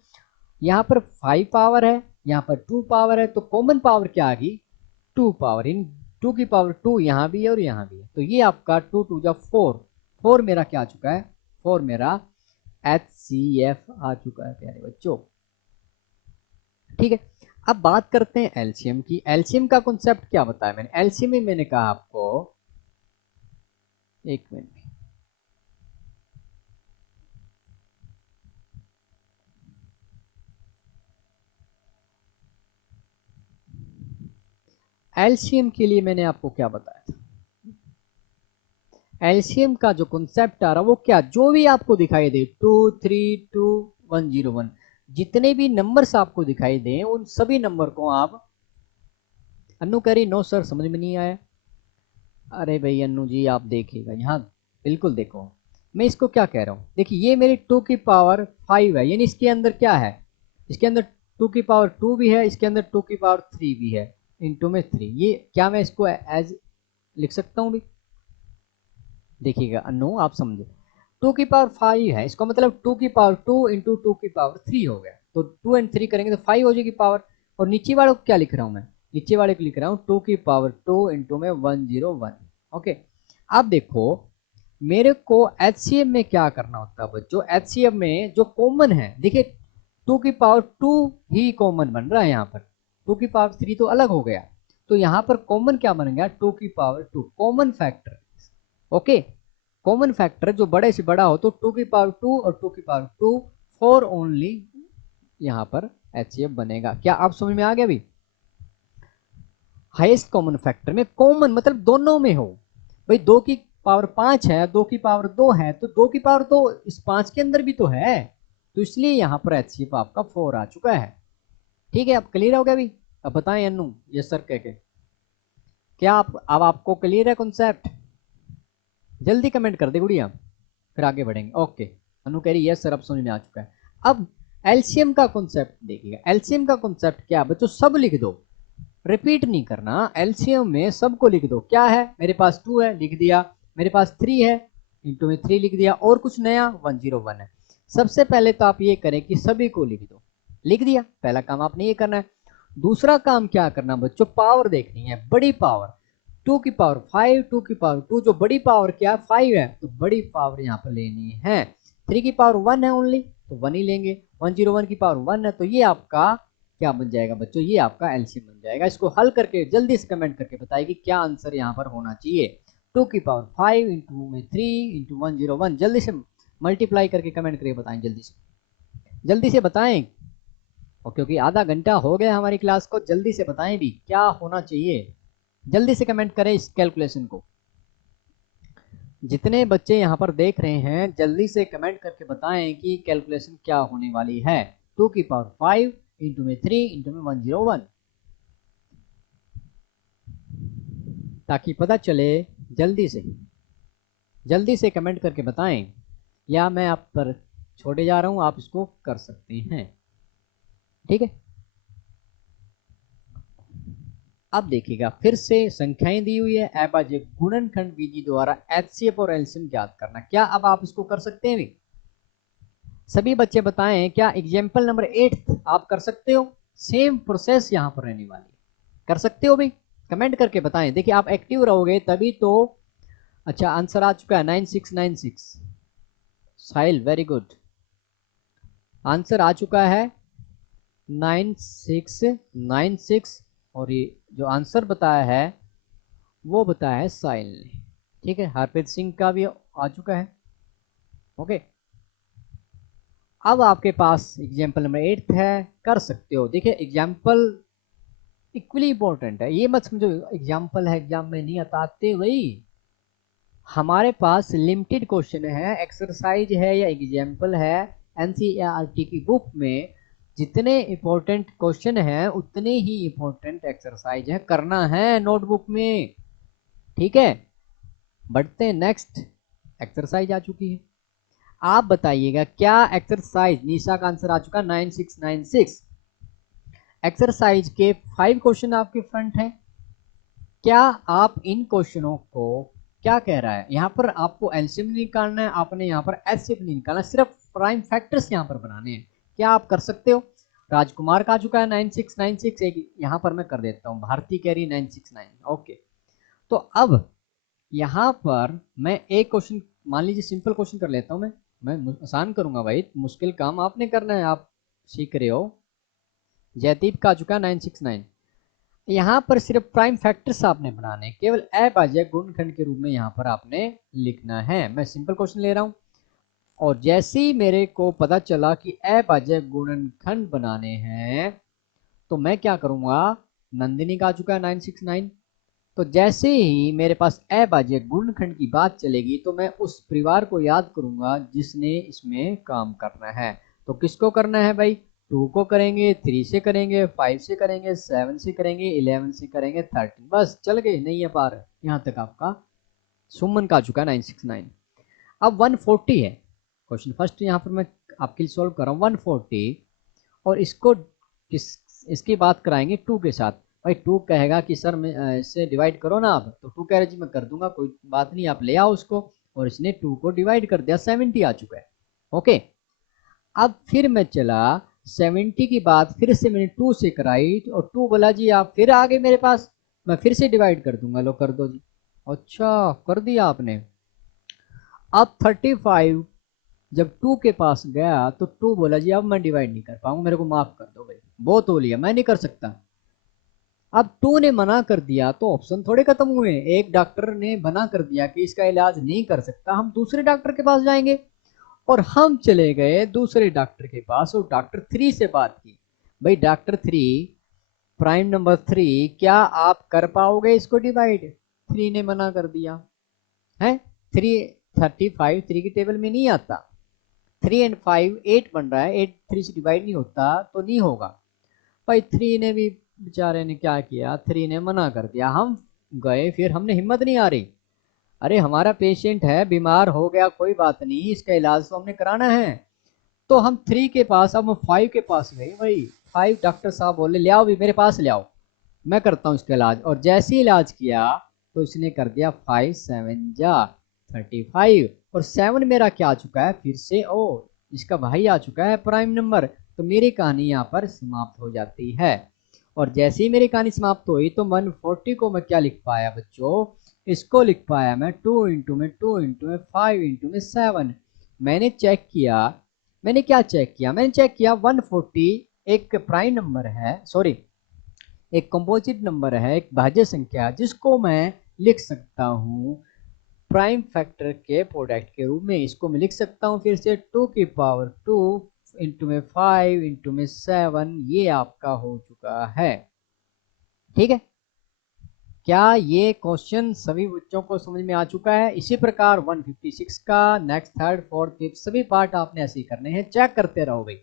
यहाँ पर 5 पावर है, यहाँ पर 2 पावर है, तो कॉमन पावर क्या आ गई, 2 पावर। इन 2 की पावर 2 यहाँ भी है और यहाँ भी है, तो ये आपका 2 2 जा 4, 4 मेरा क्या आ चुका है, 4 मेरा HCF आ चुका है प्यारे बच्चों। ठीक है, अब बात करते हैं एलसीएम की। एलसीएम का कॉन्सेप्ट क्या बताया मैंने, एलसीएम में मैंने कहा आपको, एक मिनट, एलसीएम के लिए मैंने आपको क्या बताया था, एलसीएम का जो कॉन्सेप्ट आ रहा वो क्या, जो भी आपको दिखाई दे 232 101, जितने भी नंबर्स आपको दिखाई दे उन सभी नंबर को आप, अन्नू कह रही नो सर समझ में नहीं आया। अरे भाई अन्नू जी आप देखिएगा यहाँ, बिल्कुल देखो मैं इसको क्या कह रहा हूँ, देखिए ये मेरी 2 की पावर 5 है, यानी इसके अंदर क्या है, इसके अंदर 2 की पावर 2 भी है, इसके अंदर 2 की पावर 3 भी है, इंटू में 3। ये क्या मैं इसको एज लिख सकता हूँ भी, देखिएगा अनु आप समझे, 2 की पावर 5 है, इसका मतलब 2 की पावर 2 इंटू 2 की पावर 3 हो गया, तो 2 एंड 3 करेंगे तो 5 हो जाएगी पावर। और नीचे वाले को क्या लिख रहा हूं मैं, नीचे वाले को लिख रहा हूं 2 की पावर 2 इंटू में 101। ओके, अब देखो मेरे को एचसीएफ में क्या करना होता है बच्चों, एचसीएफ में जो कॉमन है, देखिए 2 की पावर 2 ही कॉमन बन रहा है, यहाँ पर 2 की पावर 3 तो अलग हो गया, तो यहाँ पर कॉमन क्या बन गया, 2 की power 2 common factor. Okay, common factor जो बड़े से बड़ा हो तो 2 की पावर 2 और 2 की पावर 2 4 ओनली यहां पर एचसीएफ बनेगा। क्या आप समझ में आ गया भी, हाईएस्ट कॉमन फैक्टर में कॉमन मतलब दोनों में हो, भाई 2 की पावर 5 है, 2 की पावर 2 है, तो 2 की पावर 2 इस 5 के अंदर भी तो है, तो इसलिए यहां पर एचसीएफ आपका 4 आ चुका है। ठीक है, अब क्लियर हो गया भी, अब बताएं अन्नू ये सर कह के, क्या आप अब आपको क्लियर है कॉन्सेप्ट, जल्दी कमेंट कर दे गुड़िया फिर आगे बढ़ेंगे। ओके, अनु कह रही यस सर अब समझ में आ चुका है। अब एलसीएम का कॉन्सेप्ट देखिएगा, एलसीएम का कॉन्सेप्ट क्या बच्चों, सब लिख दो, रिपीट नहीं करना, एलसीएम में सबको लिख दो। क्या है, मेरे पास 2 है लिख दिया, मेरे पास 3 है इंटू में 3 लिख दिया, और कुछ नया 101 है। सबसे पहले तो आप ये करें कि सभी को लिख दो, लिख दिया, पहला काम आपने ये करना है। दूसरा काम क्या करना बच्चों, पावर देखनी है, बड़ी पावर 2 की पावर 5, 2 की पावर 2, जो बड़ी पावर क्या 5 है, तो बड़ी पावर यहाँ पर लेनी है। 3 की पावर 1 है ओनली, तो 1 ही लेंगे, 101 की पावर 1 है, तो ये आपका क्या बन जाएगा बच्चों, ये आपका एलसीएम बन जाएगा। इसको हल करके जल्दी से कमेंट करके बताइए कि क्या आंसर यहाँ पर होना चाहिए। 2 की पावर 5 इंटू में 3 इंटू 101, जल्दी से मल्टीप्लाई करके कमेंट करके बताएं, जल्दी से बताएं, और क्योंकि आधा घंटा हो गया हमारी क्लास को, जल्दी से बताएं भी क्या होना चाहिए, जल्दी से कमेंट करें इस कैलकुलेशन को। जितने बच्चे यहाँ पर देख रहे हैं जल्दी से कमेंट करके बताएं कि कैलकुलेशन क्या होने वाली है, 2 की पावर 5 इंटू में 3 इंटू में 101, ताकि पता चले। जल्दी से कमेंट करके बताएं, या मैं आप पर छोड़े जा रहा हूं, आप इसको कर सकते हैं। ठीक है, अब देखिएगा फिर से संख्याएं दी हुई है, अभाज्य गुणनखंड विधि द्वारा एचसीएफ और एलसीएम ज्ञात करना। क्या अब आप इसको कर सकते हैं भी, सभी बच्चे बताएं क्या एग्जाम्पल नंबर 8 आप कर सकते हो, सेम प्रोसेस यहां पर रहने वाली है, कर सकते हो भी, कमेंट करके बताएं। देखिए आप एक्टिव रहोगे तभी तो। अच्छा आंसर आ चुका है 9696, साहिल वेरी गुड, आंसर आ चुका है 9696, और ये जो आंसर बताया है वो बताया है साहिल ने। ठीक है, हरप्रीत सिंह का भी आ चुका है। ओके, अब आपके पास एग्जाम्पल नंबर 8 है, कर सकते हो। देखिए एग्जाम्पल इक्वली इंपॉर्टेंट है, ये मत समझो एग्जाम्पल है एग्जाम में नहीं आते भाई। हमारे पास लिमिटेड क्वेश्चन है, एक्सरसाइज है या एग्जाम्पल है, एनसीईआरटी की बुक में जितने इंपॉर्टेंट क्वेश्चन हैं उतने ही इंपॉर्टेंट एक्सरसाइज है, करना है नोटबुक में। ठीक है, बढ़ते हैं नेक्स्ट। एक्सरसाइज आ चुकी है, आप बताइएगा क्या एक्सरसाइज, निशा का आंसर आ चुका 9696। एक्सरसाइज के 5 क्वेश्चन आपके फ्रंट है। क्या आप इन क्वेश्चनों को, क्या कह रहा है यहाँ पर, आपको एलसीएम निकालना है, आपने यहाँ पर एचसीएफ नहीं निकालना, सिर्फ प्राइम फैक्टर्स यहाँ पर बनाने हैं। क्या आप कर सकते हो? राजकुमार का आ चुका है 9696, एक यहाँ पर मैं कर देता हूँ, भारती कैरी 969। ओके, तो अब यहाँ पर मैं एक क्वेश्चन, मान लीजिए सिंपल क्वेश्चन कर लेता हूँ, मैं आसान करूंगा भाई, मुश्किल काम आपने करना है, आप सीख रहे हो। जयदीप का आ चुका है 969। यहाँ पर सिर्फ प्राइम फैक्टर्स आपने बनाने, केवल अभाज्य गुणनखंड के रूप में यहाँ पर आपने लिखना है। मैं सिंपल क्वेश्चन ले रहा हूँ, और जैसे ही मेरे को पता चला कि अभाज्य गुणनखंड बनाने हैं तो मैं क्या करूंगा, नंदिनी का आ चुका है 969, तो जैसे ही मेरे पास अभाज्य गुणनखंड की बात चलेगी तो मैं उस परिवार को याद करूंगा जिसने इसमें काम करना है। तो किसको करना है भाई, 2 को करेंगे, 3 से करेंगे, 5 से करेंगे, 7 से करेंगे, 11 से करेंगे, 13, बस चल गए, नहीं है पार, यहाँ तक आपका सुमन का आ चुका है 969। अब 140 है क्वेश्चन फर्स्ट, यहाँ पर मैं आपके लिए सॉल्व कर रहा हूँ 140, और इसको इसकी बात कराएंगे 2 के साथ। भाई 2 कहेगा कि सर मैं इससे डिवाइड करो ना आप, तो 2 कह रहे जी मैं कर दूंगा, कोई बात नहीं, आप ले आओ उसको, और इसने 2 को डिवाइड कर दिया, 70 आ चुका है। ओके, अब फिर मैं चला 70 की बात फिर से मैंने 2 से कराई, और 2 बोला जी आप फिर आ गए मेरे पास, मैं फिर से डिवाइड कर दूंगा, लो कर दो जी। अच्छा, कर दिया आपने। अब 35 जब 2 के पास गया तो 2 बोला जी अब मैं डिवाइड नहीं कर पाऊंगा, मेरे को माफ कर दो भाई, बहुत हो लिया, मैं नहीं कर सकता। अब 2 ने मना कर दिया तो ऑप्शन थोड़े खत्म हुए, एक डॉक्टर ने मना कर दिया कि इसका इलाज नहीं कर सकता, हम दूसरे डॉक्टर के पास जाएंगे, और हम चले गए दूसरे डॉक्टर के पास और डॉक्टर 3 से बात की। भाई डॉक्टर 3, प्राइम नंबर 3, क्या आप कर पाओगे इसको डिवाइड? 3 ने मना कर दिया है। 3 35 3 की टेबल में नहीं आता, 3 एंड 5 8 बन रहा है, 8 3 से डिवाइड नहीं होता, तो नहीं होगा। भाई 3 ने भी, बेचारे ने क्या किया, 3 ने मना कर दिया। हम गए, फिर हमने हिम्मत नहीं आ रही, अरे हमारा पेशेंट है, बीमार हो गया, कोई बात नहीं, इसका इलाज तो हमने कराना है। तो हम 3 के पास, अब हम 5 के पास गए। भाई 5 डॉक्टर साहब बोले ले आओ भी मेरे पास ले आओ, मैं करता हूँ इसका इलाज, और जैसे ही इलाज किया तो इसने कर दिया 5 7 जा 35, और 7 मेरा क्या आ चुका है फिर से, ओ इसका भाई आ चुका है प्राइम नंबर, तो मेरी कहानी यहाँ पर समाप्त हो जाती है। और जैसे ही मेरी कहानी समाप्त हुई तो 140 को मैं क्या लिख पाया बच्चों, इसको लिख पाया मैं 2 इंटू में 2 इंटू में 5 इंटू में 7। मैंने चेक किया, मैंने क्या चेक किया, मैंने चेक किया 140 एक प्राइम नंबर है, सॉरी एक कंपोजिट नंबर है, एक भाज्य संख्या, जिसको मैं लिख सकता हूँ प्राइम फैक्टर के प्रोडक्ट के रूप में। इसको मैं लिख सकता हूँ फिर से 2 की पावर 2 इंटू में 5 इंटू में 7, ये आपका हो चुका है। ठीक है, क्या ये क्वेश्चन सभी बच्चों को समझ में आ चुका है? इसी प्रकार 156 का नेक्स्ट, थर्ड, फोर्थ, फिफ्थ सभी पार्ट आपने ऐसे ही करने हैं, चेक करते रहो भाई,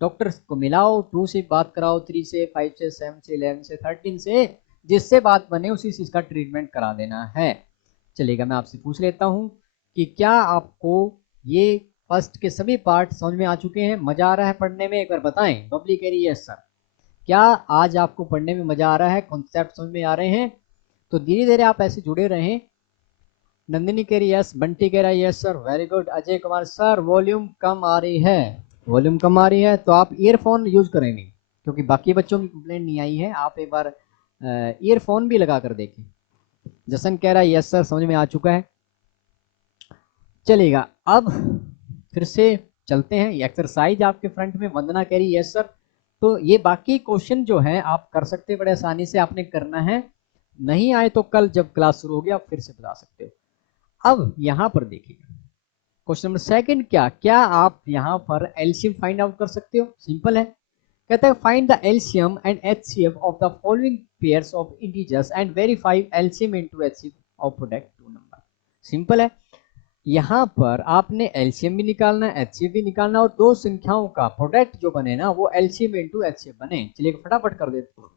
डॉक्टर को मिलाओ, 2 से बात कराओ, 3 से, 5 से, 7 से, 11 से, 13 से, जिससे बात बने उसी से इसका ट्रीटमेंट करा देना है। चलेगा, मैं आपसे पूछ लेता हूँ कि क्या आपको ये फर्स्ट के सभी पार्ट समझ में आ चुके हैं? मजा आ रहा है पढ़ने में? एक बार बताएं। बबली कह रही है यस सर। क्या आज आपको पढ़ने में मजा आ रहा है, कॉन्सेप्ट समझ में आ रहे हैं? तो धीरे धीरे आप ऐसे जुड़े रहें। नंदिनी कह रही यस, बंटी कह रहा है yes sir, very good. Ajay Kumar sir volume कम आ रही है, वॉल्यूम कम आ रही है तो आप ईयरफोन यूज करेंगे, क्योंकि बाकी बच्चों की कंप्लेंट नहीं आई है, आप एक बार ईयरफोन भी लगा कर देखें। जसन कह रहा है यस सर, समझ में आ चुका है। चलेगा, अब फिर से चलते हैं एक्सरसाइज आपके फ्रंट में। वंदना कह रही यस सर, तो ये बाकी क्वेश्चन जो है आप कर सकते हैं बड़े आसानी से, आपने करना है, नहीं आए तो कल जब क्लास शुरू होगी आप फिर से बता सकते हो। अब यहाँ पर देखिए क्वेश्चन नंबर सेकंड, क्या आप यहाँ पर एलसीएम फाइंड आउट कर सकते हो? सिंपल है, कहता है find the LCM and HCF of the following pairs of integers and verify LCM into HCF of product two number. Simple है, यहाँ पर आपने एलसीएम भी निकालना है, एचसीएफ भी निकालना, और दो संख्याओं का प्रोडक्ट जो बने ना वो एलसीएम इनटू एचसीएफ बने। चलिए फटाफट कर देते हैं।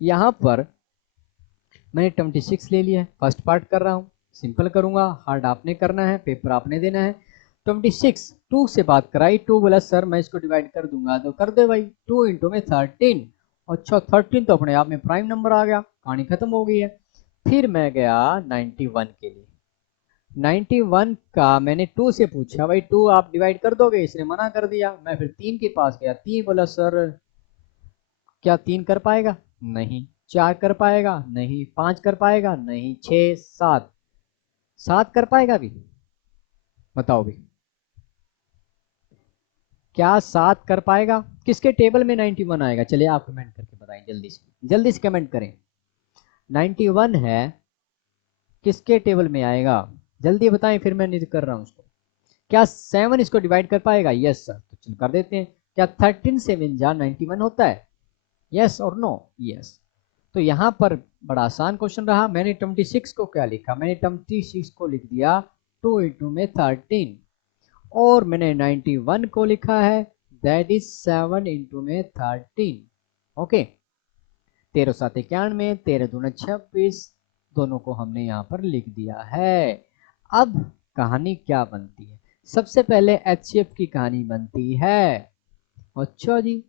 यहाँ पर मैंने 26 ले लिया है, फर्स्ट पार्ट कर रहा हूँ, सिंपल करूंगा, हार्ड आपने करना है, पेपर आपने देना है। 26 2 से बात कराई, 2 बोला सर मैं इसको डिवाइड कर दूंगा, तो कर दे भाई, 2 इंटू में 13। अच्छा 13 तो अपने आप में प्राइम नंबर आ गया, कहानी खत्म हो गई है। फिर मैं गया 91 के लिए, 91 का मैंने 2 से पूछा, भाई 2 आप डिवाइड कर दोगे? इसने मना कर दिया। मैं फिर 3 के पास गया, 3 बोला सर क्या 3 कर पाएगा? नहीं। 4 कर पाएगा? नहीं। 5 कर पाएगा? नहीं। 6 7 7 कर पाएगा भी? बताओ भी, क्या 7 कर पाएगा? किसके टेबल में 91 आएगा? चलिए आप कमेंट करके बताएं, जल्दी से कमेंट करें। 91 है, किसके टेबल में आएगा? जल्दी बताएं, फिर मैं नहीं कर रहा हूं उसको। क्या 7 इसको डिवाइड कर पाएगा? यस सर, तो चल कर देते हैं। क्या 13 7 जा 91 होता है? यस और नो? यस। तो यहां पर बड़ा आसान क्वेश्चन रहा। मैंने 26 को क्या लिखा? मैंने 26 को लिख दिया 2 इंटू में 13, और मैंने 91 को लिखा है दैट इज 7 इंटू में 13। ओके, 13 7 91, 13 दूना 26, दोनों को हमने यहाँ पर लिख दिया है। अब कहानी क्या बनती है? सबसे पहले एचसीएफ की कहानी बनती है। अच्छा जी,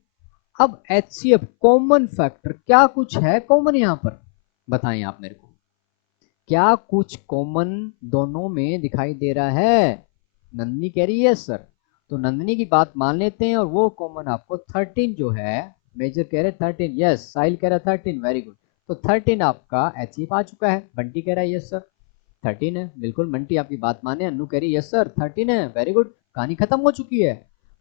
अब एचसीएफ कॉमन फैक्टर क्या कुछ है कॉमन यहाँ पर? बताएं आप मेरे को, क्या कुछ कॉमन दोनों में दिखाई दे रहा है? नंदिनी कह रही है सर, तो नंदिनी की बात मान लेते हैं, और वो कॉमन आपको 13 जो है, मेजर कह रहे 13, यस। साहिल कह रहा 13, वेरी गुड। तो 13 आपका एचसीएफ आ चुका है। बंटी कह रहा है यस सर 13 है, बिल्कुल बंटी आपकी बात माने। अन्नू कह रही यस सर 13 है, वेरी गुड, कहानी खत्म हो चुकी है।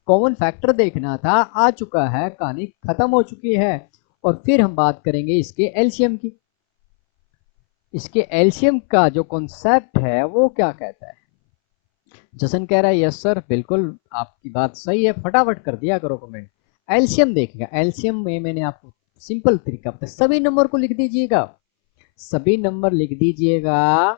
कॉमन फैक्टर देखना था, आ चुका है, कहानी खत्म हो चुकी है। और फिर हम बात करेंगे इसके एलसीएम की। इसके एलसीएम का जो कॉन्सेप्ट है वो क्या कहता है? जसन कह रहा है यस सर, बिल्कुल आपकी बात सही है, फटाफट कर दिया करो कमेंट। एलसीएम देखिएगा, एलसीएम में मैंने आपको सिंपल तरीका बताया, सभी नंबर को लिख दीजिएगा, सभी नंबर लिख दीजिएगा।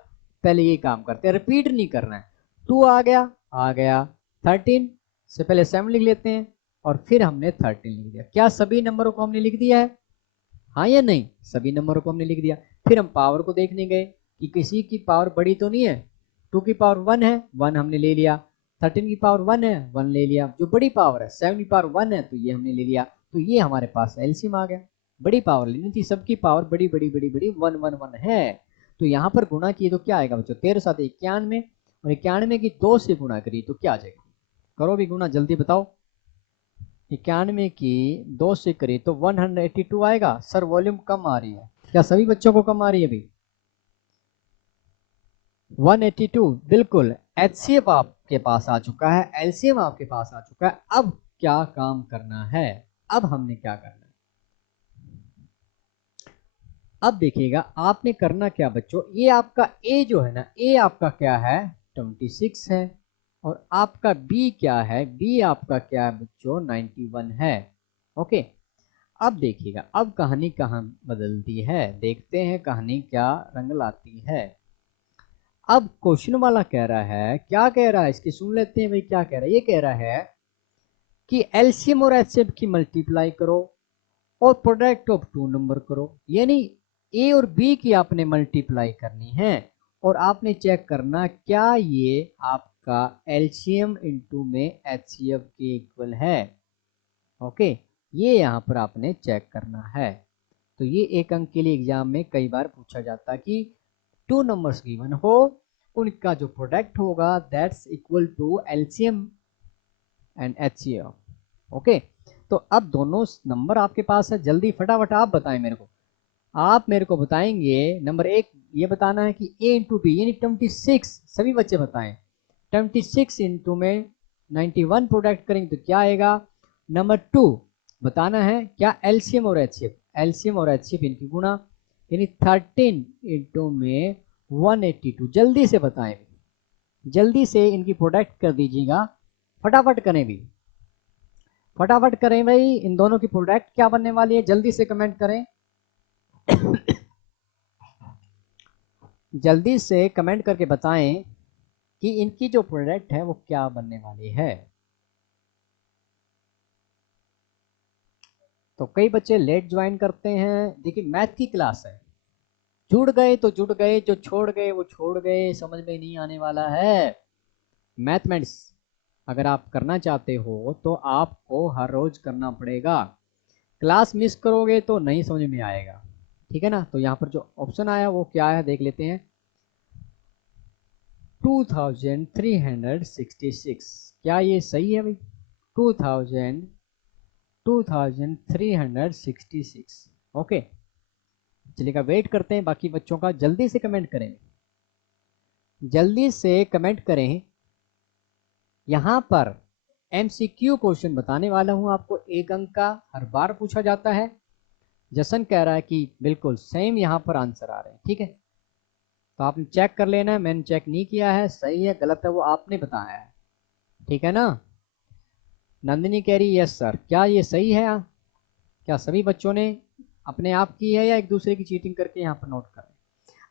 पहले ये काम करते हैं, रिपीट नहीं करना है। 2 आ गया 13 से पहले 7 लिख लेते हैं, और फिर हमने 13 लिख दिया। क्या सभी नंबरों को हमने लिख दिया है? हाँ या नहीं? सभी नंबरों को हमने लिख दिया। फिर हम पावर को देखने गए कि किसी की पावर बड़ी तो नहीं है। 2 की पावर 1 है, 1 हमने ले लिया। 13 की पावर 1 है, 1 ले लिया। जो बड़ी पावर है 7 की पावर 1 है, तो ये हमने ले लिया। तो ये हमारे पास एलसीएम आ गया। बड़ी पावर लेनी थी, सबकी पावर बड़ी बड़ी बड़ी बड़ी 1 1 1 है। तो यहाँ पर गुणा किए तो क्या आएगा बच्चों? 13 7 91, और 91 की 2 से गुणा करी तो क्या आ जाएगा? करो भी गुणा, जल्दी बताओ। 91 की 2 से करी तो 182 आएगा। सर वॉल्यूम कम आ रही है, क्या सभी बच्चों को कम आ रही है अभी? 182 बिल्कुल। एचसीएफ आपके पास आ चुका है, एलसीएम आपके पास आ चुका है। अब क्या काम करना है? अब हमने क्या करना है? अब देखिएगा आपने करना क्या बच्चों, ये आपका ए जो है ना, ए आपका क्या है? 26 है। और आपका बी क्या है? बी आपका क्या है बच्चों? 91 है। ओके, अब देखिएगा अब कहानी कहाँ बदलती है, देखते हैं कहानी क्या रंग लाती है। अब क्वेश्चन वाला कह रहा है, क्या कह रहा है इसकी सुन लेते हैं भाई, क्या कह रहा है? ये कह रहा है कि एलसीएम और एचसीएफ की मल्टीप्लाई करो और प्रोडक्ट ऑफ 2 नंबर करो। यानी ए और बी की आपने मल्टीप्लाई करनी है, और आपने चेक करना क्या ये आपका एलसीएम इंटू में एचसीएफ के इक्वल है। ओके, ये यहाँ पर आपने चेक करना है। तो ये एक अंक के लिए एग्जाम में कई बार पूछा जाता है कि 2 नंबर्स गिवन हो, उनका जो प्रोडक्ट होगा that's equal to LCM and HCF. Okay, तो अब दोनों नंबर आपके पास है, जल्दी फटाफट आप बताएं मेरे को। आप मेरे को बताएंगे नंबर 1 ये बताना है कि ए इंटू बी यानी 26, सभी बच्चे बताएं। 26 इंटू में 91 प्रोडक्ट करेंगे तो क्या आएगा? नंबर 2 बताना है क्या एलसीएम और एचसीएफ, एलसीएम और एचसीएफ इनकी गुणा, यानी 13 इंटू में 182। जल्दी से बताएं, जल्दी से इनकी प्रोडक्ट कर दीजिएगा, फटाफट करें भी, फटाफट करें भाई। इन दोनों की प्रोडक्ट क्या बनने वाली है, जल्दी से कमेंट करें जल्दी से कमेंट करके बताएं कि इनकी जो प्रोडक्ट है वो क्या बनने वाली है। तो कई बच्चे लेट ज्वाइन करते हैं। देखिए मैथ की क्लास है, जुड़ गए तो जुड़ गए, जो छोड़ गए वो छोड़ गए, समझ में नहीं आने वाला है। मैथमेटिक्स अगर आप करना चाहते हो तो आपको हर रोज करना पड़ेगा, क्लास मिस करोगे तो नहीं समझ में आएगा, ठीक है ना। तो यहाँ पर जो ऑप्शन आया वो क्या है देख लेते हैं, 2366। क्या ये सही है भाई, 2366। ओके चलिएगा, वेट करते हैं बाकी बच्चों का, जल्दी से कमेंट करें, जल्दी से कमेंट करें। यहाँ पर एमसीक्यू क्वेश्चन बताने वाला हूं आपको, 1 अंक का, हर बार पूछा जाता है। जसन कह रहा है कि बिल्कुल सेम यहाँ पर आंसर आ रहे हैं, ठीक है। तो आपने चेक कर लेना है, मैंने चेक नहीं किया है, सही है गलत है वो आपने बताया है, ठीक है ना। नंदिनी कह रही यस सर, क्या ये सही है, क्या सभी बच्चों ने अपने आप की है या एक दूसरे की चीटिंग करके यहाँ पर नोट कर रहे हैं।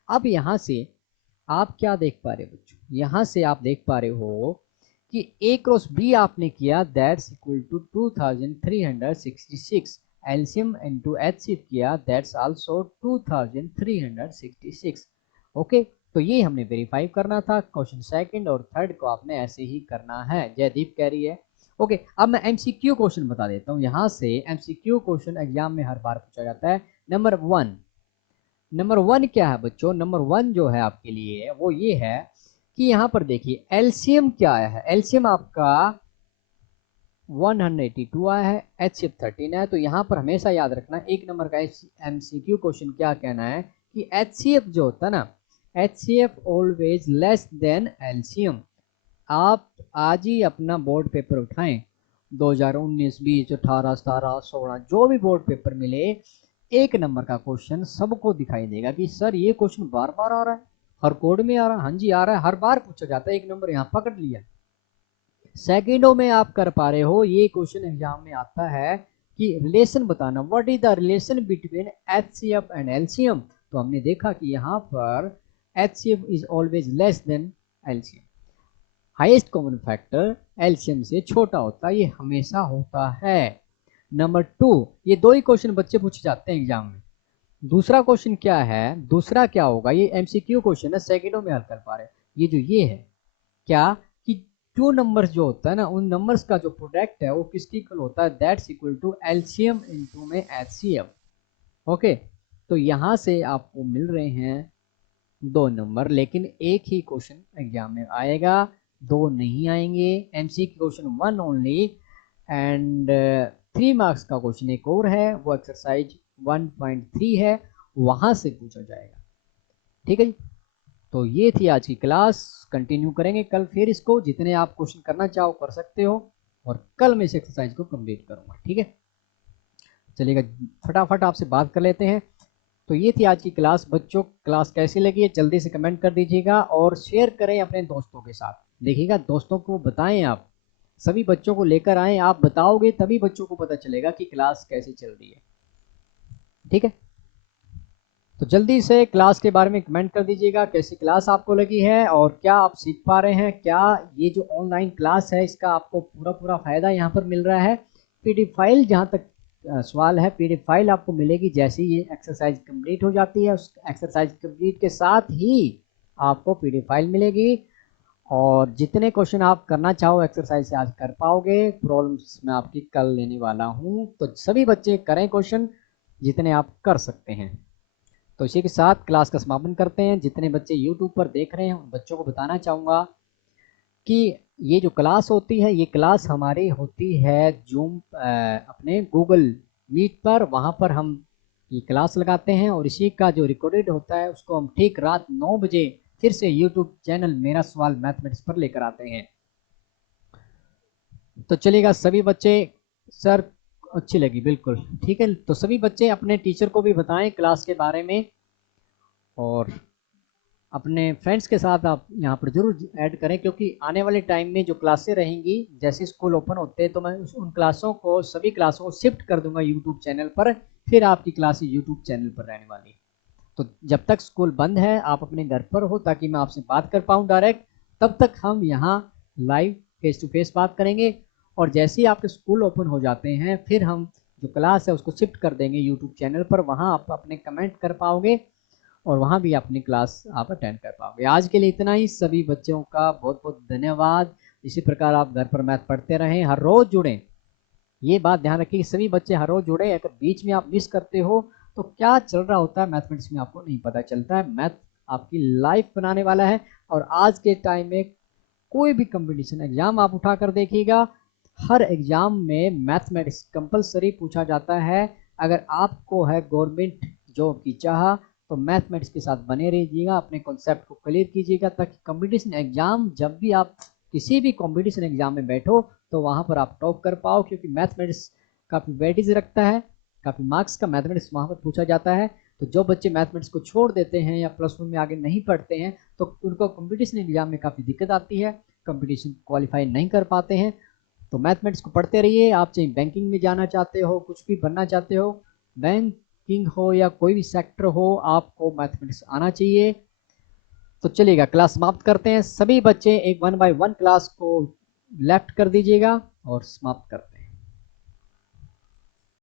अब यहाँ से आप क्या देख पा रहे हो बच्चों, यहाँ से आप देख पा रहे हो कि ए क्रॉस बी आपने किया, that's equal to 2366। LCM into HCF किया, दैट्स आल्सो 2366। ओके तो ये हमने वेरीफाई करना था। क्वेश्चन सेकंड और थर्ड को आपने ऐसे ही करना है, जयदीप कह रही है। ओके अब मैं एमसीक्यू क्वेश्चन बता देता हूँ। यहाँ से एमसीक्यू क्वेश्चन एग्जाम में हर बार पूछा जाता है। नंबर वन क्या है बच्चों, नंबर 1 जो है आपके लिए वो ये है कि यहाँ पर देखिए एलसीएम क्या आया है, एलसीएम आपका 182 आया है, एचसीएफ 13 है। तो यहाँ पर हमेशा याद रखना, 1 नंबर का एमसीक्यू क्वेश्चन क्या कहना है कि एचसीएफ जो होता है ना, HCF always less than LCM. आप आज ही अपना बोर्ड पेपर उठाएं, 2019, 20, 18, 17, 16 जो भी बोर्ड पेपर मिले, 1 नंबर का क्वेश्चन सबको दिखाई देगा कि सर ये क्वेश्चन बार बार आ रहा है, हर कोड में आ रहा है, हाँ जी आ रहा है, हर बार पूछा जाता है, 1 नंबर यहाँ पकड़ लिया। सेकेंडों में आप कर पा रहे हो, ये क्वेश्चन एग्जाम में आता है कि रिलेशन बताना, what is the relation between HCF and LCM. तो हमने देखा कि यहाँ पर HCF is always less than LCM, highest common factor LCM से छोटा होता है, ये हमेशा होता है। नंबर 2, ये 2 ही क्वेश्चन बच्चे पूछे जाते हैं एग्जाम में। दूसरा क्वेश्चन क्या है, दूसरा क्या होगा, ये एमसीक्यू क्वेश्चन है, सेकंडों में हल कर पा रहे हैं। ये जो ये है क्या कि 2 नंबर्स जो होता है ना, उन नंबर्स का जो प्रोडक्ट है वो किसकी इक्वल होता है, that's equal to LCM into में एचसीएफ। ओके तो यहां से आपको मिल रहे हैं 2 नंबर, लेकिन एक ही क्वेश्चन एग्जाम में आएगा, 2 नहीं आएंगे। MCQ question 1 only, and 3 marks का क्वेश्चन एक और है, वो एक्सरसाइज 1.3 है, वहां से पूछा जाएगा, ठीक है जी। तो ये थी आज की क्लास, कंटिन्यू करेंगे कल फिर इसको, जितने आप क्वेश्चन करना चाहो कर सकते हो, और कल मैं इस एक्सरसाइज को कंप्लीट करूंगा, ठीक है। चलिएगा फटाफट आपसे बात कर लेते हैं। तो ये थी आज की क्लास बच्चों, क्लास कैसी लगी है जल्दी से कमेंट कर दीजिएगा और शेयर करें अपने दोस्तों के साथ। देखिएगा दोस्तों को बताएं, आप सभी बच्चों को लेकर आए, आप बताओगे तभी बच्चों को पता चलेगा कि क्लास कैसी चल रही है, ठीक है। तो जल्दी से क्लास के बारे में कमेंट कर दीजिएगा, कैसी क्लास आपको लगी है और क्या आप सीख पा रहे हैं, क्या ये जो ऑनलाइन क्लास है इसका आपको पूरा पूरा फायदा यहाँ पर मिल रहा है। पीडीएफ फाइल, जहाँ तक सवाल है, पीडीएफ फाइल आपको मिलेगी जैसे ही ये एक्सरसाइज कंप्लीट हो जाती है, उस एक्सरसाइज कंप्लीट के साथ ही आपको पीडीएफ फाइल मिलेगी, और जितने क्वेश्चन आप करना चाहो एक्सरसाइज से आज कर पाओगे। प्रॉब्लम्स मैं आपकी कल लेने वाला हूँ, तो सभी बच्चे करें क्वेश्चन जितने आप कर सकते हैं। तो इसी के साथ क्लास का समापन करते हैं। जितने बच्चे यूट्यूब पर देख रहे हैं उन बच्चों को बताना चाहूँगा कि ये जो क्लास होती है, ये क्लास हमारी होती है जूम अपने गूगल मीट पर, वहाँ पर हम ये क्लास लगाते हैं, और इसी का जो रिकॉर्डेड होता है उसको हम ठीक रात 9 बजे फिर से यूट्यूब चैनल मेरा सवाल मैथमेटिक्स पर लेकर आते हैं। तो चलिएगा सभी बच्चे, सर अच्छी लगी, बिल्कुल ठीक है। तो सभी बच्चे अपने टीचर को भी बताएं क्लास के बारे में, और अपने फ्रेंड्स के साथ आप यहाँ पर जरूर ऐड करें, क्योंकि आने वाले टाइम में जो क्लासें रहेंगी, जैसे स्कूल ओपन होते हैं तो मैं उन क्लासों को, सभी क्लासों को शिफ्ट कर दूंगा यूट्यूब चैनल पर। फिर आपकी क्लास यूट्यूब चैनल पर रहने वाली है। तो जब तक स्कूल बंद है आप अपने घर पर हो, ताकि मैं आपसे बात कर पाऊँ डायरेक्ट, तब तक हम यहाँ लाइव फेस टू फेस बात करेंगे। और जैसे ही आपके स्कूल ओपन हो जाते हैं, फिर हम जो क्लास है उसको शिफ्ट कर देंगे यूट्यूब चैनल पर। वहाँ आप अपने कमेंट कर पाओगे और वहाँ भी अपनी क्लास आप अटेंड कर पाओगे। आज के लिए इतना ही। सभी बच्चों का बहुत बहुत धन्यवाद। इसी प्रकार आप घर पर मैथ पढ़ते रहें, हर रोज़ जुड़ें। ये बात ध्यान रखिए कि सभी बच्चे हर रोज़ जुड़े। अगर बीच में आप मिस करते हो तो क्या चल रहा होता है मैथमेटिक्स में आपको नहीं पता चलता है। मैथ आपकी लाइफ बनाने वाला है। और आज के टाइम में कोई भी कंपटीशन एग्जाम आप उठा कर देखिएगा, हर एग्जाम में मैथमेटिक्स कंपलसरी पूछा जाता है। अगर आपको है गवर्नमेंट जॉब की चाह, तो मैथमेटिक्स के साथ बने रहिएगा, अपने कॉन्सेप्ट को क्लियर कीजिएगा, ताकि कंपटीशन एग्जाम, जब भी आप किसी भी कंपटीशन एग्जाम में बैठो तो वहाँ पर आप टॉप कर पाओ। क्योंकि मैथमेटिक्स काफ़ी वेटेज रखता है, काफ़ी मार्क्स का मैथमेटिक्स वहाँ पर पूछा जाता है। तो जो बच्चे मैथमेटिक्स को छोड़ देते हैं या प्लस वन में आगे नहीं पढ़ते हैं, तो उनको कंपटीशन एग्जाम में काफ़ी दिक्कत आती है, कंपटीशन क्वालिफाई नहीं कर पाते हैं। तो मैथमेटिक्स को पढ़ते रहिए। आप चाहे बैंकिंग में जाना चाहते हो, कुछ भी बनना चाहते हो, बैंकिंग हो या कोई भी सेक्टर हो, आपको मैथमेटिक्स आना चाहिए। तो चलिएगा, क्लास समाप्त करते हैं। सभी बच्चे एक 1 बाय 1 क्लास को लेफ्ट कर दीजिएगा और समाप्त करते हैं।